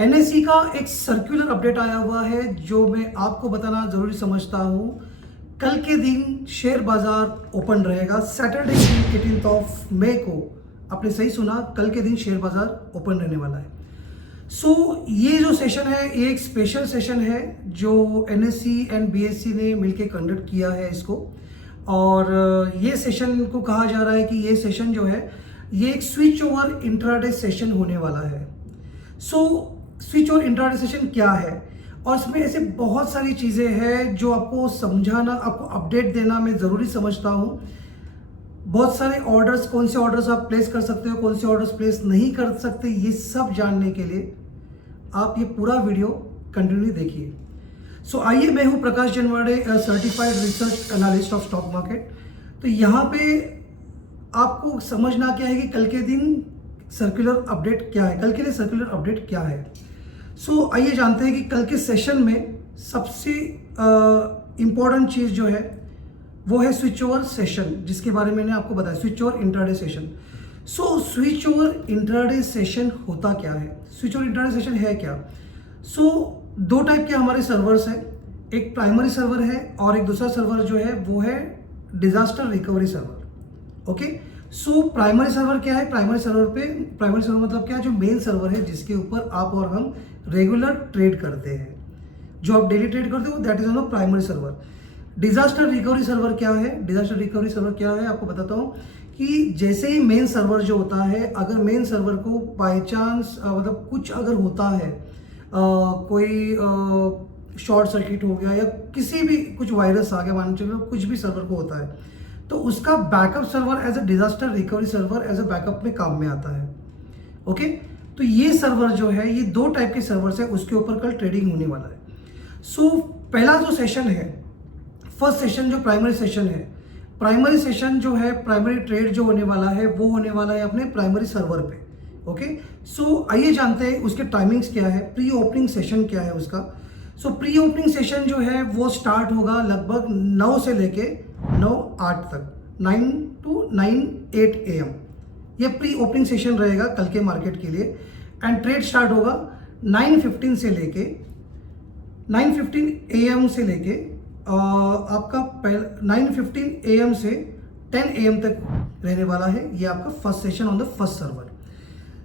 NSE का एक circular update आया हुआ है जो मैं आपको बताना ज़रूरी समझता हूँ। कल के दिन शेयर बाज़ार ओपन रहेगा, सैटरडे 18 ऑफ मई को। आपने सही सुना, कल के दिन शेयर बाज़ार ओपन रहने वाला है। ये जो सेशन है ये एक स्पेशल सेशन है जो एनएसई एंड बीएसई ने मिलकर कंडक्ट किया है इसको। और ये सेशन को कहा जा रहा है कि ये सेशन जो है ये एक स्विच ओवर इंट्राडे सेशन होने वाला है। स्विच ओवर इंट्राडे सेशन क्या है, और इसमें ऐसे बहुत सारी चीज़ें हैं जो आपको समझाना, आपको अपडेट देना मैं ज़रूरी समझता हूँ। बहुत सारे ऑर्डर्स, कौन से ऑर्डर्स आप प्लेस कर सकते हो, कौन से ऑर्डर्स प्लेस नहीं कर सकते, ये सब जानने के लिए आप ये पूरा वीडियो कंटिन्यू देखिए। आइए, मैं हूँ Prakash Janwade, certified research analyst of stock market. तो यहाँ पे आपको समझना क्या है कि कल के दिन सर्कुलर अपडेट क्या है, कल के लिए सर्कुलर अपडेट क्या है। आइए जानते हैं कि कल के सेशन में सबसे इम्पॉर्टेंट चीज़ जो है वो है स्विच ओवर सेशन, जिसके बारे में मैंने आपको बताया, switch over intraday session. Switch over intraday session होता क्या है, स्विच ओवर इंट्राडे सेशन है क्या। दो टाइप के हमारे सर्वर्स हैं, एक प्राइमरी सर्वर है और एक दूसरा सर्वर जो है वो है disaster recovery server. Okay, primary server क्या है, प्राइमरी सर्वर मतलब क्या है, जो मेन सर्वर है जिसके ऊपर आप और हम रेगुलर ट्रेड करते हैं, जो आप डेली ट्रेड करते हो, that is on primary server. Disaster recovery server क्या है, डिजास्टर रिकवरी सर्वर क्या है आपको बताता हूँ कि जैसे ही मेन सर्वर जो होता है, अगर मेन सर्वर को बाय चांस मतलब कुछ अगर होता है, कोई शॉर्ट सर्किट हो गया या किसी भी कुछ वायरस आ गया, मान चलो कुछ भी सर्वर को होता है, तो उसका backup server as a disaster recovery server as a backup में काम में आता है। ओके, तो ये सर्वर जो है, ये दो टाइप के सर्वर्स है, उसके ऊपर कल ट्रेडिंग होने वाला है। पहला जो सेशन है, फर्स्ट सेशन जो प्राइमरी सेशन है, प्राइमरी सेशन जो है, प्राइमरी ट्रेड जो होने वाला है वो होने वाला है अपने प्राइमरी सर्वर पे। ओके, आइए जानते हैं उसके टाइमिंग्स क्या है, प्री ओपनिंग सेशन क्या है उसका। प्री ओपनिंग सेशन जो है वो स्टार्ट होगा लगभग 9 से लेके 9:08 तक, 9 to 9:08 AM। ये प्री ओपनिंग सेशन रहेगा कल के मार्केट के लिए। एंड ट्रेड स्टार्ट होगा 9:15 से लेके 9:15 AM से लेके आपका 9:15 AM से 10 AM तक रहने वाला है। ये आपका first session on the first server.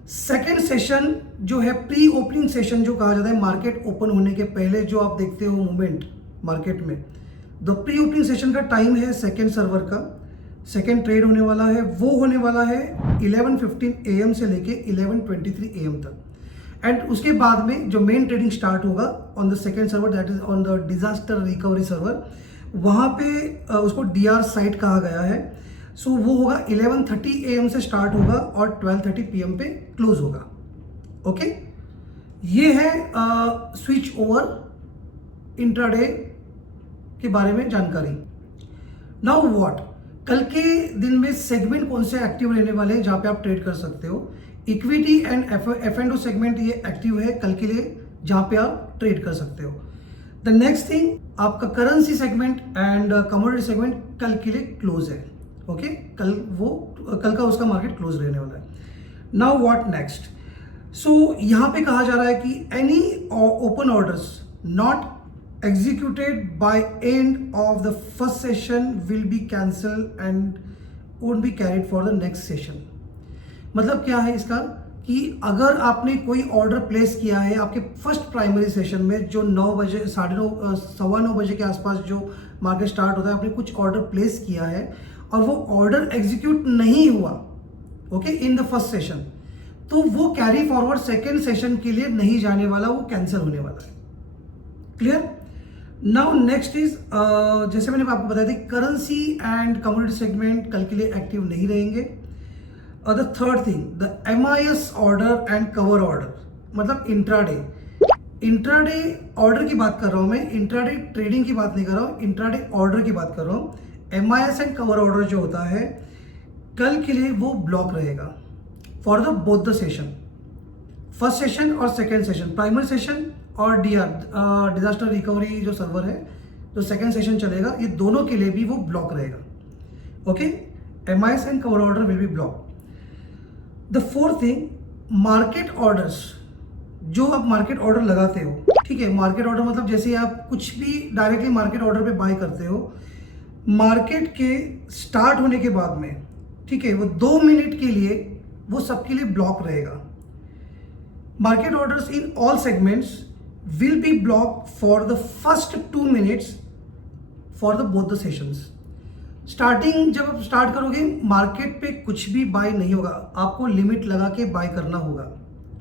Second session जो है प्री ओपनिंग सेशन जो कहा जाता है, मार्केट ओपन होने के पहले जो आप देखते हो मूवमेंट मार्केट में, द प्री ओपनिंग सेशन का टाइम है सेकेंड सर्वर का, सेकेंड ट्रेड होने वाला है, वो होने वाला है 11:15 AM से लेके 11:23 AM तक। एंड उसके बाद में जो मेन ट्रेडिंग स्टार्ट होगा on the second server, that is on the disaster recovery server, वहाँ पे उसको DR साइट कहा गया है। वो होगा 11:30 AM से स्टार्ट होगा और 12:30 PM पे क्लोज होगा। ओके, ये है स्विच ओवर इंट्राडे के बारे में जानकारी। नाउ व्हाट, कल के दिन में सेगमेंट कौन से एक्टिव रहने वाले हैं जहां पे आप ट्रेड कर सकते हो। इक्विटी एंड F&O सेगमेंट ये एक्टिव है कल के लिए, जहां पे आप ट्रेड कर सकते हो। द नेक्स्ट थिंग, आपका currency segment and commodity segment कल के लिए क्लोज है। ओके, कल का उसका मार्केट क्लोज रहने वाला है। नाउ व्हाट नेक्स्ट, यहाँ पे कहा जा रहा है कि any open orders not executed by end of the first session will be cancelled and won't be carried for the next session। मतलब क्या है इसका कि अगर आपने कोई ऑर्डर प्लेस किया है आपके फर्स्ट प्राइमरी सेशन में, जो 9 बजे 9:30 9:15 बजे के आसपास जो मार्केट स्टार्ट होता है, आपने कुछ ऑर्डर प्लेस किया है और वो ऑर्डर एग्जीक्यूट नहीं हुआ, okay, in the first session, तो वो कैरी फॉरवर्ड सेकेंड सेशन के लिए नहीं जाने वाला, वो कैंसिल होने वाला है। क्लियर। नाउ नेक्स्ट इज, जैसे मैंने आपको बताया था, करेंसी एंड कमोडिटी सेगमेंट कल के लिए एक्टिव नहीं रहेंगे। The third thing, the MIS order and cover order, मतलब इंट्राडे ऑर्डर की बात कर रहा हूं मैं, इंट्राडे ट्रेडिंग की बात नहीं कर रहा हूं, इंट्राडे ऑर्डर की बात कर रहा हूं। MIS एंड कवर ऑर्डर जो होता है कल के लिए वो ब्लॉक रहेगा for the both the session, first session और सेकेंड सेशन, प्राइमरी सेशन और DR डिजास्टर रिकवरी जो सर्वर है, जो सेकेंड सेशन चलेगा, ये दोनों के लिए भी वो ब्लॉक रहेगा। Okay, MIS and cover order will be block. The fourth thing, market orders जो आप मार्केट ऑर्डर लगाते हो, ठीक है, मार्केट ऑर्डर मतलब जैसे आप कुछ भी डायरेक्टली मार्केट ऑर्डर पे बाय करते हो, मार्केट के स्टार्ट होने के बाद में, ठीक है, वो 2 मिनट के लिए वो सबके लिए ब्लॉक रहेगा। Market orders in all segments will be block for the first 2 minutes for the both the sessions. Starting जब आप स्टार्ट करोगे, मार्केट पे कुछ भी बाय नहीं होगा, आपको लिमिट लगा के बाय करना होगा,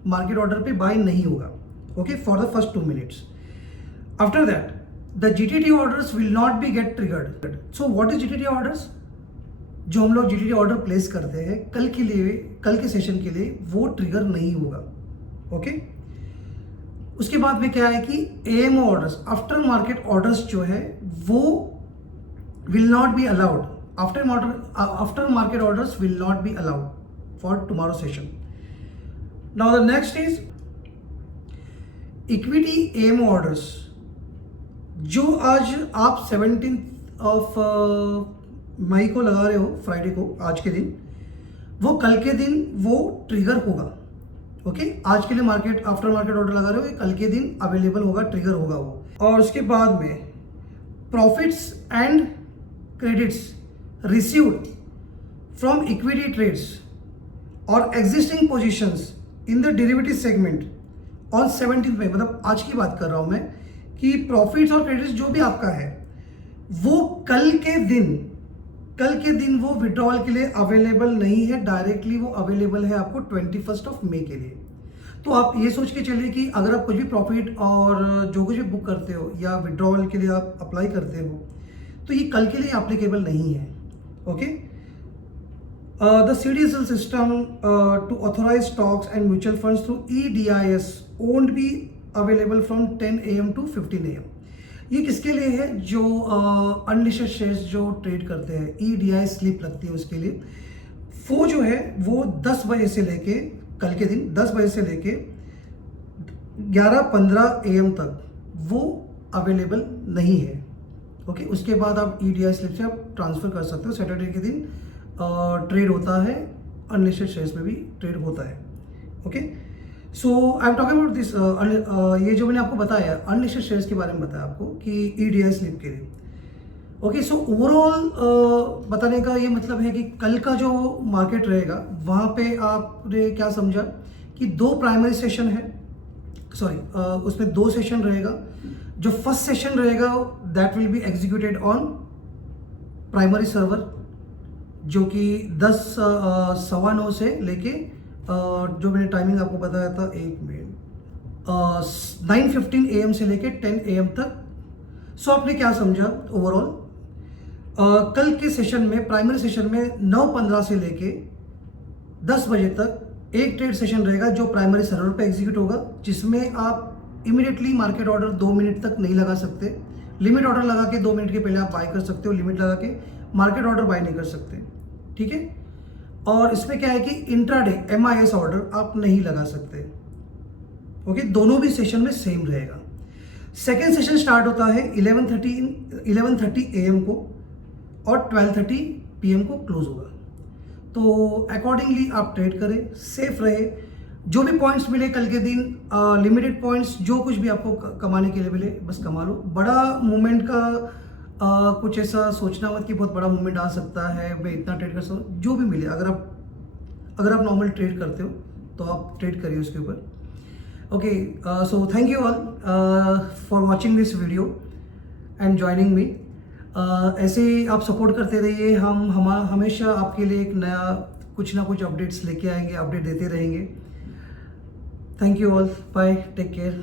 मार्केट ऑर्डर पे बाय नहीं होगा, okay, for the first 2 minutes. After that the GTT orders will not be get triggered. So what is GTT orders? जो हम लोग जीटीटी ऑर्डर प्लेस करते हैं कल के लिए, कल के सेशन के लिए, वो ट्रिगर नहीं होगा, ओके। उसके बाद में क्या है कि AMO orders, after market orders जो है वो will not be allowed, after market orders will not be allowed for tomorrow session. Now the next is equity AMO orders, जो आज आप 17 ऑफ मई को लगा रहे हो, फ्राइडे को, आज के दिन, वो कल के दिन वो ट्रिगर होगा, ओके। आज के लिए मार्केट आफ्टर मार्केट ऑर्डर लगा रहे हो, कल के दिन अवेलेबल होगा, ट्रिगर होगा वो। और उसके बाद में profits and credits received from equity trades और existing positions in the derivative segment on 17 May, मतलब आज की बात कर रहा हूं मैं, कि प्रॉफिट्स और क्रेडिट्स जो भी आपका है वो कल के दिन वो विड्रॉल के लिए अवेलेबल नहीं है, डायरेक्टली वो अवेलेबल है आपको 21 ऑफ मई के लिए। तो आप ये सोच के चलिए कि अगर आप कुछ भी प्रॉफिट और जो कुछ भी बुक करते हो या विड्रॉल के लिए आप अप्लाई करते हो, तो ये कल के लिए एप्लीकेबल नहीं है, okay. The CDSL system to authorize stocks and mutual funds through EDIS won't be available from 10 AM to 15 AM। ये किसके लिए है? जो अनलिस्टेड शेयर्स जो ट्रेड करते हैं, EDI स्लिप लगती है उसके लिए। वो जो है वो 10 बजे से लेके, कल के दिन 10 बजे से लेके 11:15 AM तक वो अवेलेबल नहीं है, ओके। उसके बाद आप EDI स्लिप से आप ट्रांसफ़र कर सकते हो। सैटरडे के दिन ट्रेड होता है, अनलिस्टेड शेयर्स में भी ट्रेड होता है, okay. So I am talking about this, ये जो मैंने आपको बताया अनलिस्टेड शेयर्स के बारे में बताया आपको कि EDI स्लिप के लिए, ओके। सो ओवरऑल बताने का ये मतलब है कि कल का जो मार्केट रहेगा वहाँ पे आपने क्या समझा कि 2 प्राइमरी सेशन है, सॉरी उसमें 2 सेशन रहेगा। जो फर्स्ट सेशन रहेगा that will be executed on primary server, जो कि 10:15 से लेके जो मैंने टाइमिंग आपको बताया था, 1 मिनट, 9:15 AM से लेके 10 AM तक। सो आपने क्या समझा ओवरऑल? कल के सेशन में, प्राइमरी सेशन में 9:15 से लेके 10 बजे तक एक ट्रेड सेशन रहेगा जो प्राइमरी सर्वर पे एग्जीक्यूट होगा, जिसमें आप इमीडिएटली मार्केट ऑर्डर 2 मिनट तक नहीं लगा सकते। लिमिट ऑर्डर लगा के 2 मिनट के पहले आप बाय कर सकते हो, लिमिट लगा के मार्केट ऑर्डर बाय नहीं कर सकते, ठीक है। और इसमें क्या है कि इंट्राडे MIS ऑर्डर आप नहीं लगा सकते, ओके। दोनों भी सेशन में सेम रहेगा। सेकेंड सेशन स्टार्ट होता है 11:30 AM को और 12:30 PM को क्लोज होगा। तो अकॉर्डिंगली आप ट्रेड करें, सेफ रहे। जो भी पॉइंट्स मिले कल के दिन, लिमिटेड पॉइंट्स, जो कुछ भी आपको कमाने के लिए मिले बस कमा लो। बड़ा मूवमेंट का कुछ ऐसा सोचना मत कि बहुत बड़ा मूवमेंट आ सकता है, मैं इतना ट्रेड कर सकता हूँ। जो भी मिले, अगर आप नॉर्मल ट्रेड करते हो तो आप ट्रेड करिए उसके ऊपर, okay. So thank you all for watching this video and joining me. ऐसे ही आप सपोर्ट करते रहिए, हम हमेशा आपके लिए एक नया कुछ ना कुछ अपडेट्स लेके आएंगे, अपडेट देते रहेंगे। Thank you all, bye, take care.